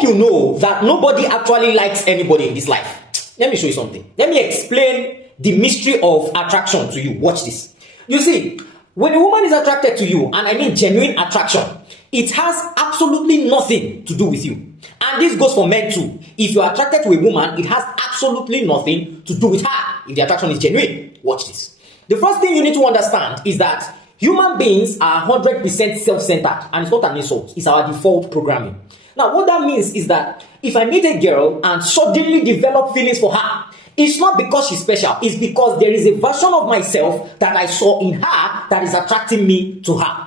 hope you know that nobody actually likes anybody in this life. Let me show you something. Let me explain the mystery of attraction to you. Watch this. You see, when a woman is attracted to you, and I mean genuine attraction, it has absolutely nothing to do with you. And this goes for men too. If you're attracted to a woman, it has absolutely nothing to do with her if the attraction is genuine. Watch this. The first thing you need to understand is that human beings are 100% self-centered, and it's not an insult. It's our default programming. Now, what that means is that if I meet a girl and suddenly develop feelings for her, it's not because she's special. It's because there is a version of myself that I saw in her that is attracting me to her.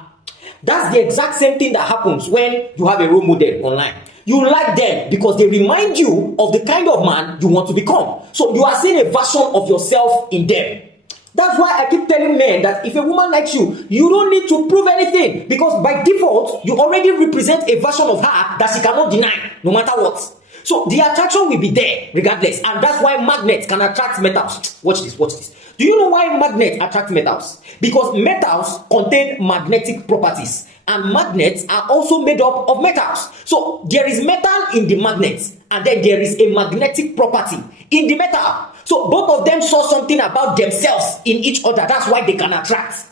That's the exact same thing that happens when you have a role model online. You like them because they remind you of the kind of man you want to become. So you are seeing a version of yourself in them. That's why I keep telling men that if a woman likes you, you don't need to prove anything, because by default, you already represent a version of her that she cannot deny, no matter what. So the attraction will be there regardless, and that's why magnets can attract metals. Watch this, watch this. Do you know why magnets attract metals? Because metals contain magnetic properties, and magnets are also made up of metals. So there is metal in the magnets, and then there is a magnetic property in the metal. So both of them saw something about themselves in each other. That's why they can attract.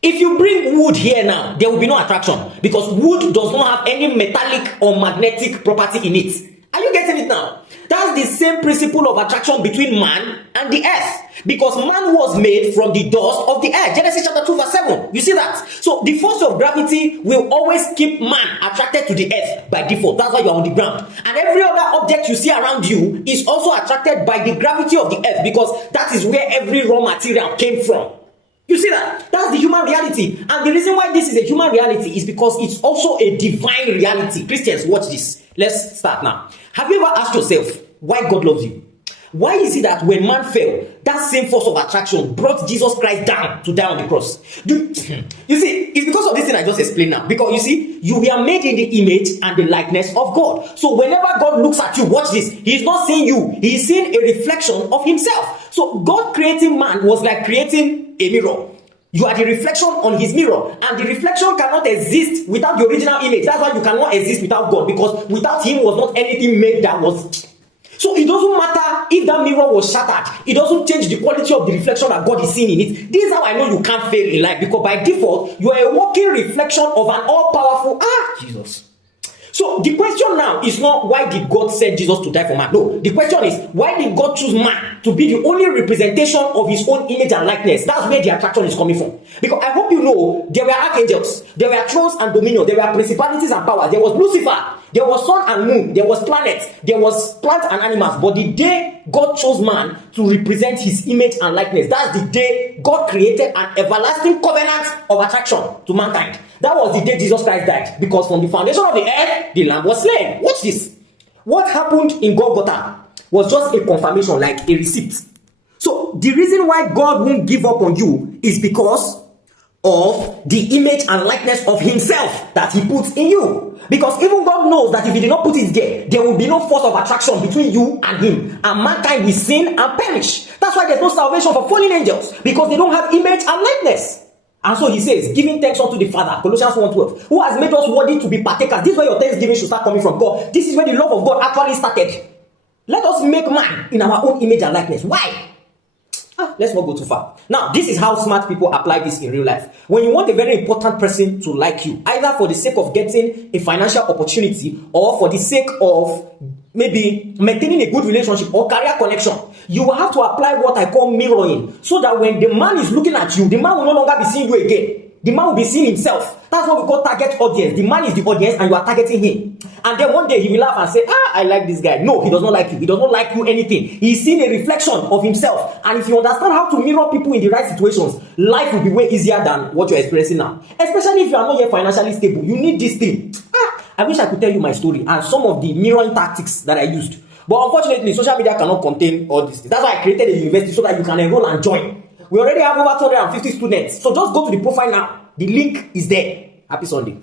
If you bring wood here now, there will be no attraction, because wood does not have any metallic or magnetic property in it. Are you getting it now? That's the same principle of attraction between man and the earth, because man was made from the dust of the earth. Genesis chapter 2 verse 7. You see that? So the force of gravity will always keep man attracted to the earth by default. That's why you're on the ground. And every other object you see around you is also attracted by the gravity of the earth, because that is where every raw material came from. You see that? That's the human reality. And the reason why this is a human reality is because it's also a divine reality. Christians, watch this. Let's start now. Have you ever asked yourself why God loves you? Why is it that when man fell, that same force of attraction brought Jesus Christ down to die on the cross? You see, it's because of this thing I just explained now. Because you see, you were made in the image and the likeness of God. So whenever God looks at you, watch this. He's not seeing you. He's seeing a reflection of himself. So God creating man was like creating a mirror. You are the reflection on his mirror, and the reflection cannot exist without the original image. That's why you cannot exist without God, because without him was not anything made that was. So it doesn't matter if that mirror was shattered. It doesn't change the quality of the reflection that God is seeing in it. This is how I know you can't fail in life, because by default, you are a walking reflection of an all-powerful Jesus. So the question now is not why did God send Jesus to die for man? No, the question is why did God choose man to be the only representation of his own image and likeness? That's where the attraction is coming from. Because I hope you know there were archangels, there were thrones and dominions, there were principalities and powers, there was Lucifer, there was sun and moon, there was planets, there was plants and animals. But the day God chose man to represent his image and likeness, that's the day God created an everlasting covenant of attraction to mankind. That was the day Jesus Christ died, because from the foundation of the earth, the Lamb was slain. Watch this. What happened in Golgotha was just a confirmation, like a receipt. So the reason why God won't give up on you is because of the image and likeness of himself that he puts in you. Because even God knows that if he did not put it there, there will be no force of attraction between you and him, and mankind will sin and perish. That's why there's no salvation for fallen angels, because they don't have image and likeness. And so he says, giving thanks unto the Father, Colossians 1:12, who has made us worthy to be partakers. This is where your thanksgiving should start coming from God. This is where the love of God actually started. Let us make man in our own image and likeness. Why? Let's not go too far. Now, this is how smart people apply this in real life. When you want a very important person to like you, either for the sake of getting a financial opportunity or for the sake of maybe maintaining a good relationship or career connection, you will have to apply what I call mirroring, so that when the man is looking at you, the man will no longer be seeing you again. The man will be seeing himself. That's what we call target audience. The man is the audience and you are targeting him. And then one day he will laugh and say, I like this guy. No, he does not like you. He does not like you anything. He's seeing a reflection of himself. And if you understand how to mirror people in the right situations, life will be way easier than what you're experiencing now. Especially if you are not yet financially stable. You need this thing. I wish I could tell you my story and some of the mirroring tactics that I used. But unfortunately, social media cannot contain all these things. That's why I created a university, so that you can enroll and join. We already have over 250 students. So just go to the profile now. The link is there. Happy Sunday.